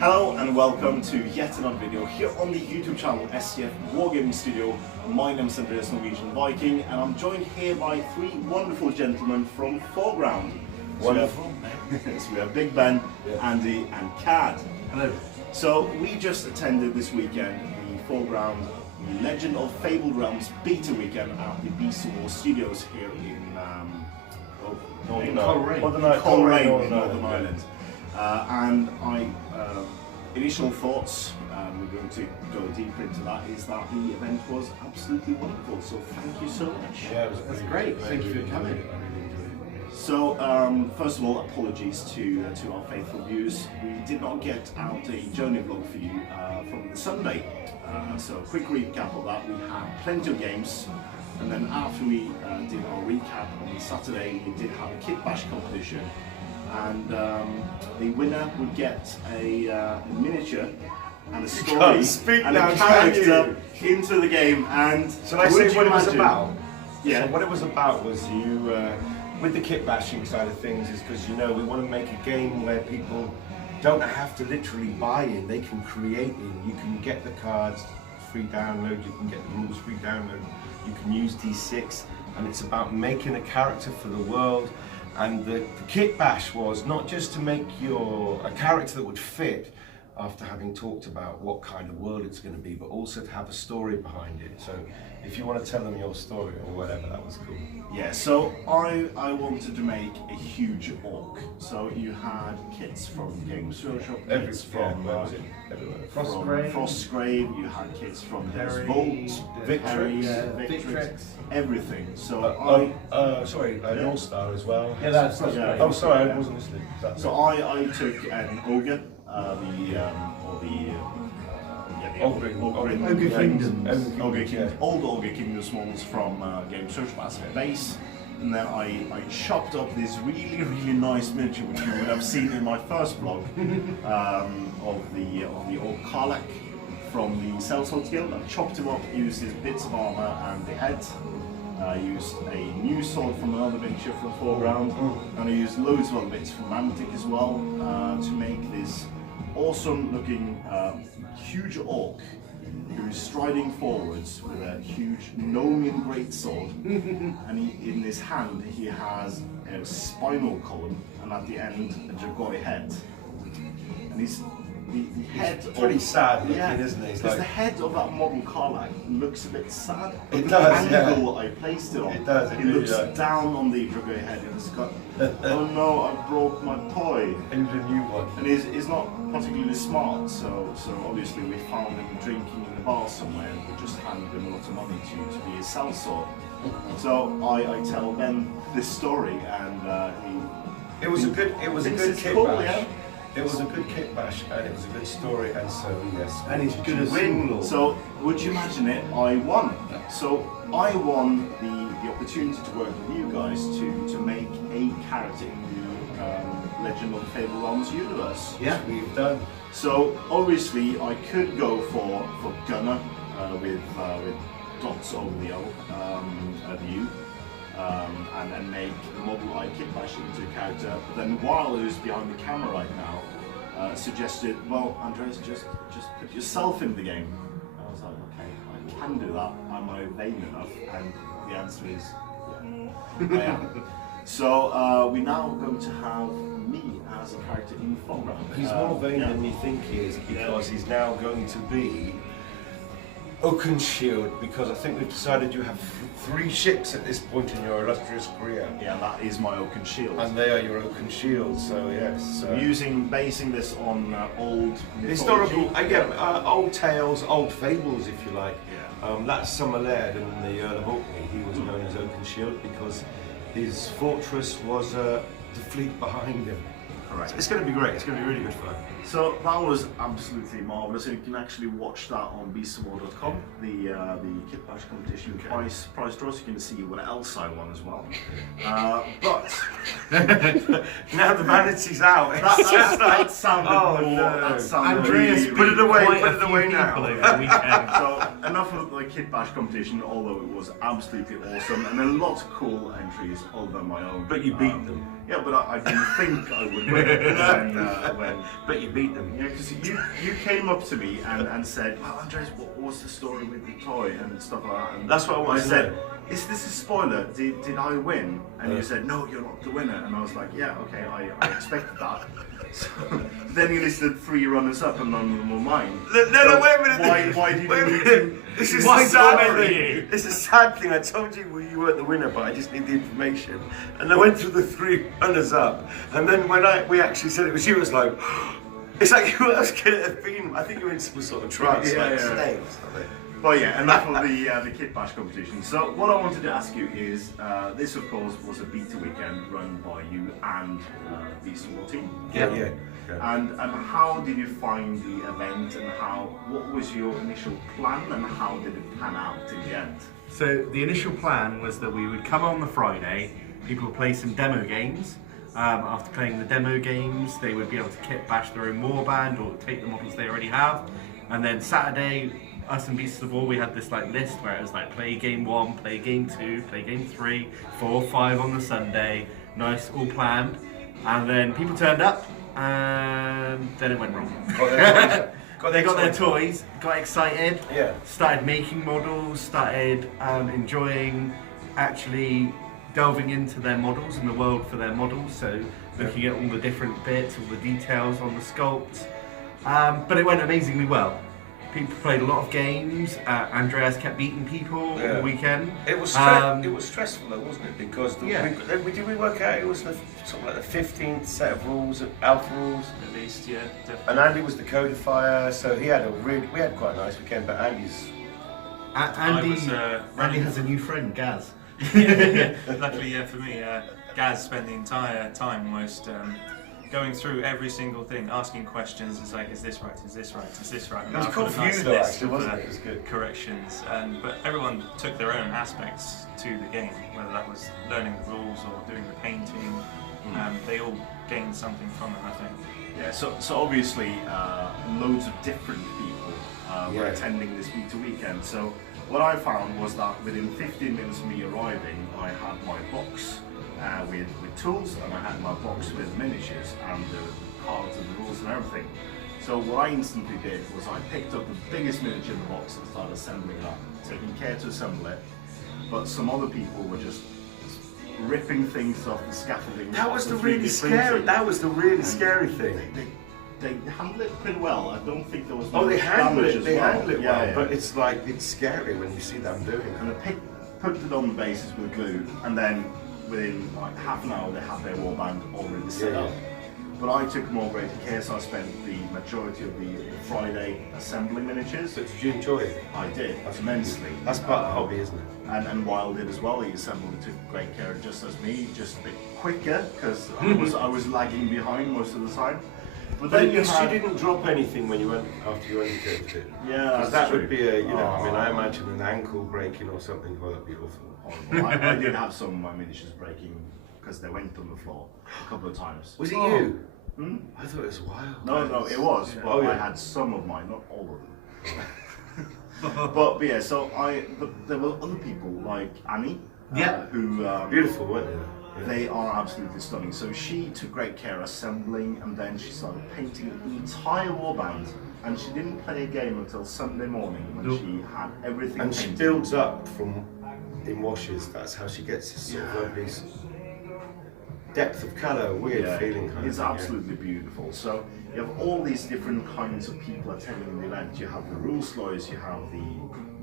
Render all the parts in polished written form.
Hello and welcome to yet another video here on the YouTube channel SCF Wargaming Studio. My name is Andreas, Norwegian Viking, and I'm joined here by three wonderful gentlemen from 4Ground. Wonderful. So we have Big Ben, Andy and Cad. Hello. So we just attended this weekend the 4Ground Legend of Fabled Realms beta weekend at the Beast of War Studios here in Northern Ireland. And initial thoughts, we're going to go deeper into that, is that the event was absolutely wonderful. So thank you so much. Yeah, it was great. Thank you for coming. So first of all, apologies to our faithful viewers. We did not get out a journey vlog for you from the Sunday. So a quick recap of that. We had plenty of games. And then after we did our recap on Saturday, we did have a Kitbash competition. And the winner would get a miniature and a story and a character into the game. And shall I say what it was about? Yeah. So what it was about was you, with the kit bashing side of things, is because we want to make a game where people don't have to literally buy in; they can create in. You can get the cards free download. You can get the rules free download. You can use D6, and it's about making a character for the world. And the kit bash was not just to make a character that would fit after having talked about what kind of world it's going to be, but also to have a story behind it. So if you want to tell them your story or whatever, that was cool. Yeah, so I wanted to make a huge orc. So you had kits from Games Workshop, kits from Frostgrave, you had kits from Volt, Victrix, everything. So sorry, an All-Star as well. Yeah, that's great. Oh, sorry, I wasn't listening. So I took an ogre, old Ogre Kingdoms models from Games Workshop as a base, and then I chopped up this really nice miniature, which you would have seen in my first vlog, of the old Karlak from the Sellsword Guild. I chopped him up, used his bits of armor and the head. I used a new sword from another miniature from 4Ground, and I used loads of other bits from Mantic as well to make this awesome looking huge orc who is striding forwards with a huge Gnomian greatsword, and in his hand he has a spinal column, and at the end a Dragoi head. And the head pretty sad looking, isn't it? Because the head of that model Karlak looks a bit sad. It does, the angle I placed it on. It does. He looks down on the Dragoi head and it's got, oh no, I broke my toy. And a new one. And he's not particularly smart, so obviously we found him drinking in a bar somewhere, and we just handed him a lot of money to be his sellsword. So I tell Ben this story, and it was a good kit cool, bash. yeah? It was a good kit bash, and it was a good story, and so yes. And it's good as win. So would you imagine it? I won. So I won the opportunity to work with you guys to make a character in the Legend of Fabled Realms universe. Yeah, we've done. So obviously I could go for Gunner with dots over the O, view. And then make the model I Kitbash into a character. But then while who's behind the camera right now suggested, well, Andreas, just put yourself in the game. And I was like, okay, I can do that. Am I vain enough? And the answer is, yeah, I am. So we're now going to have me as a character in 4Ground. He's more vain than you think he is, because he's now going to be Oakenshield, because I think we've decided you have 3 ships at this point in your illustrious career. Yeah, that is my Oakenshield. And they are your Oakenshield, so yes. Basing this on old historical, old tales, old fables, if you like. Yeah. That's Summer Laird and the Earl of Orkney. He was known as Oakenshield because his fortress was the fleet behind him. Correct. So it's going to be great. It's going to be really good fun. So that was absolutely marvelous. You can actually watch that on beastofwar.com. The Kitbash competition prize draws. You can see what else I won as well. But now the vanity's out. That sounded no. That sounded Andreas, really, put it away. Put it away now. So enough of the Kitbash competition, although it was absolutely awesome, and a lot of cool entries other than my own. But you beat them. Yeah, but I didn't think I would win when But you beat them. yeah, because you came up to me and said, well, Andreas, what's the story with the toy and stuff like that? And That's what I wanted to said, know. is this a spoiler? Did I win? And you said, no, you're not the winner. And I was like, yeah, okay, I expected that. So, then you listed 3 runners-up and none of them were mine. No, wait a minute. Why did Wait a you need minute. to? This is Why the sad bother thing. you? It's a sad thing. I told you you weren't the winner, but I just need the information. And I went through the 3 runners up, and then when we actually said it was you, it was like, it's like who else could it have been? I think you were in some sort of trance, Yeah, like yeah. stay or something. Well, yeah, enough of the Kitbash competition. So what I wanted to ask you is, this of course was a beta weekend run by you and the small team. Yeah. And how did you find the event, and what was your initial plan, and how did it pan out in the end? So the initial plan was that we would come on the Friday, people would play some demo games. After playing the demo games, they would be able to kitbash their own warband or take the models they already have. And then Saturday, us and Beasts of War, we had this like list where it was like play game 1, play game 2, play game 3, 4, 5 on the Sunday. Nice, all planned. And then people turned up, and then it went wrong. They got their toys, got excited, Yeah. started making models, started enjoying actually delving into their models and the world for their models, so looking at all the different bits, all the details on the sculpts. But it went amazingly well. People played a lot of games. Andreas kept beating people all the weekend. It was stressful though, wasn't it? Because did we work out it was something like the 15th set of rules, alpha rules? At least, yeah, definitely. And Andy was the codifier, so we had quite a nice weekend. But Andy's Andy has a new friend, Gaz. Luckily, yeah, for me, Gaz spent the entire time almost going through every single thing, asking questions. It's like, is this right? Is this right? Is this right? It was I've cool got a for you nice though, list actually, of, wasn't it? It was good. corrections, but everyone took their own aspects to the game, whether that was learning the rules or doing the painting. They all gained something from it, I think. Yeah, so obviously loads of different people were Yeah. attending this beta weekend. So what I found was that within 15 minutes of me arriving, I had my box with tools, and I had my box with miniatures and the cards and the rules and everything. So what I instantly did was I picked up the biggest miniature in the box and started assembling it up, taking care to assemble it. But some other people were just ripping things off the scaffolding. That was the 3D really scary. printing. That was the really scary thing. They handled it pretty well. I don't think there was. Oh, they much handle damage it. as They well. handle it Yeah, well, yeah. but it's like it's scary when you see them doing it. And I put it on the bases with glue, and then within like half an hour they had their warband already set Yeah, up. But I took more great care, so I spent the majority of the Friday assembling miniatures. But did you enjoy it? I did immensely. That's part of the hobby, isn't it? And Wild did as well. He assembled it, took great care, just as me, just a bit quicker because I was lagging behind most of the time. But at least you didn't drop anything when you went after you undercoated it. Yeah, Because that's that would true. be a, I mean, I imagine an ankle breaking or something. Well, that'd be awful. Horrible. I did have some of my miniatures breaking because they went on the floor a couple of times. Was it you? Hmm? I thought it was wild. No, it was. But Oh, yeah. I had some of mine, not all of them. but yeah, so there were other people like Annie, who Beautiful, weren't they? they are absolutely stunning. So she took great care assembling, and then she started painting the entire warband. And she didn't play a game until Sunday morning when she had everything And she painted. builds up from in washes. That's how she gets this sort of lovely depth of colour, weird feeling. Kind It's of thing, absolutely beautiful. So you have all these different kinds of people attending the event. You have the rules lawyers, you have the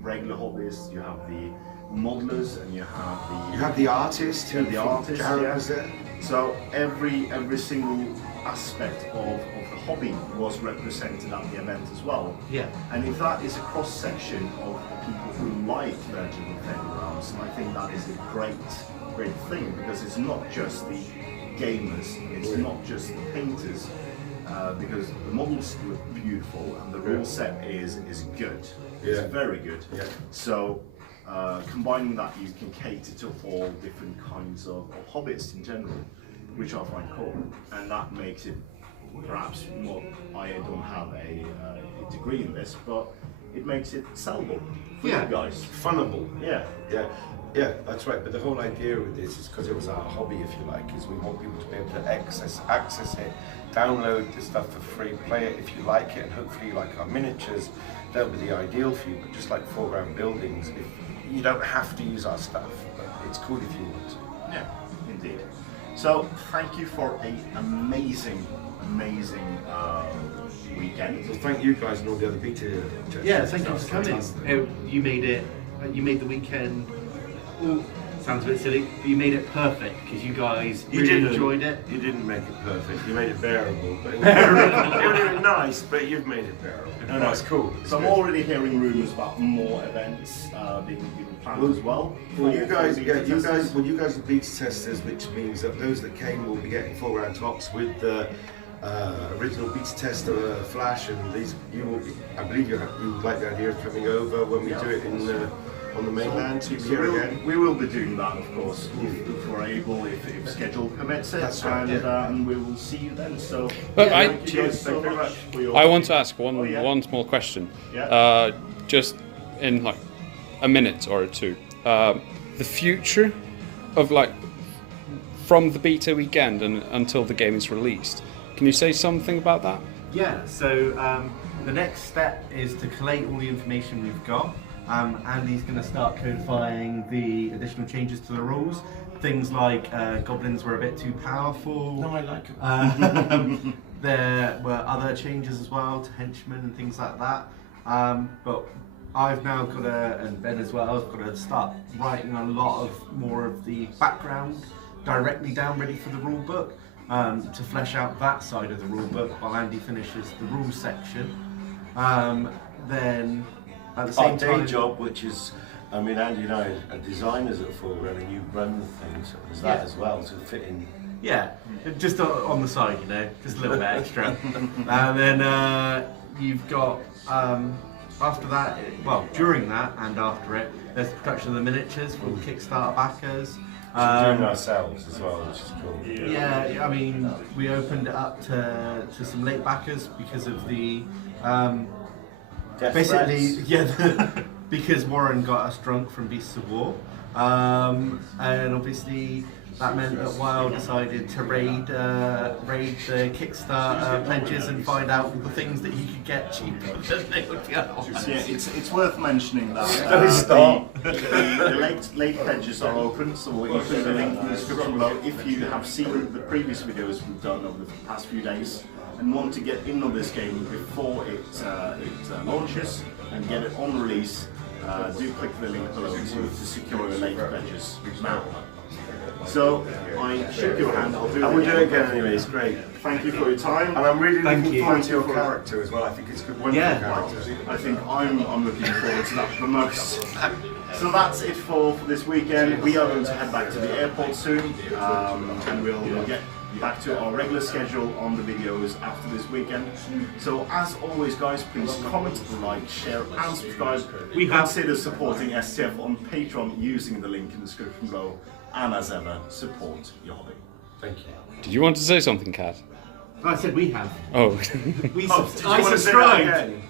regular hobbyists, you have the modelers, and you have the You have the artist. Yeah, the artist, Jared yeah. was there. So every single aspect of the hobby was represented at the event as well. Yeah. And if that is a cross section of people who like Legend of Fabled Realms, I think that is a great thing, because it's not just the gamers, it's not just the painters, because the models look beautiful and the rule set is good. It's very good. Yeah. So combining that, you can cater to all different kinds of hobbyists in general, which I find cool, and that makes it perhaps more. I don't have a degree in this, but it makes it sellable for you guys. Funnable. Yeah. Yeah. Yeah, that's right. But the whole idea with this is because it was our hobby, if you like, is we want people to be able to access it, download the stuff for free, play it if you like it, and hopefully you like our miniatures. That would be the ideal for you. But just like 4Ground buildings, you don't have to use our stuff, but it's cool if you want to. Yeah, indeed. So thank you for an amazing weekend. So thank you guys and all the other beta testers. Yeah, thank you for coming. You made it. You made the weekend. Ooh, sounds a bit silly, but you made it perfect because you guys really enjoyed it. You didn't make it perfect. You made it bearable. But it would have been nice, but you've made it bearable. No, it's cool. It's so I'm good. already hearing rumours about more events being planned as well. Well, you guys are beta testers, which means that those that came will be getting 4Ground tops with the original beta tester Flash, and these you will be. I believe you would like the idea of coming over when we do it in on the mainland. So we will be doing that, of course, if we're able, if schedule permits it. That's right, and we will see you then. So, But thank you guys so much for your. I want to ask one small question. Yeah. Just in like a minute or two. The future of like from the beta weekend and until the game is released. Can you say something about that? Yeah. So the next step is to collate all the information we've got. Andy's going to start codifying the additional changes to the rules. Things like goblins were a bit too powerful. No, I like them. There were other changes as well to henchmen and things like that. But I've now got to, and Ben as well, I've got to start writing a lot of more of the background directly down ready for the rule book to flesh out that side of the rule book while Andy finishes the rules section. Then at the same Our day time, job, which is, I mean, Andy and I are designers at 4Ground, and you run the things as that as well to fit in. yeah, just on the side, you know, just a little bit extra. And then you've got, after that, well, during that and after it, there's the production of the miniatures for the Kickstarter backers. We're doing ourselves as well, which is cool. Yeah, I mean, we opened it up to some late backers because of the, Death basically, threats. yeah, because Warren got us drunk from Beasts of War. And obviously that meant that WoW decided to raid the Kickstarter pledges and find out the things that he could get cheaper than they would be otherwise. Yeah, it's worth mentioning that the late pledges are open, so we'll include a link in the description below if you have seen the previous videos we've done over the past few days and want to get in on this game before it launches and get it on release. Do click the link below to secure your late pledges now. So I shook your hand. I'll do And we'll do it again anyway. It's great. Thank you for your time. And I'm really Thank looking you. forward to your character as well. I think it's a good, wonderful Yeah. character. I think I'm looking forward to that the most. So that's it for this weekend. We are going to head back to the airport soon, and we'll get back to our regular schedule on the videos after this weekend. So as always, guys, please comment, like, share, and subscribe. Consider supporting STF on Patreon using the link in the description below. And as ever, support your hobby. Thank you. Did you want to say something, Kat? I said we have. Oh. We Did you I want to say that subscribed. again?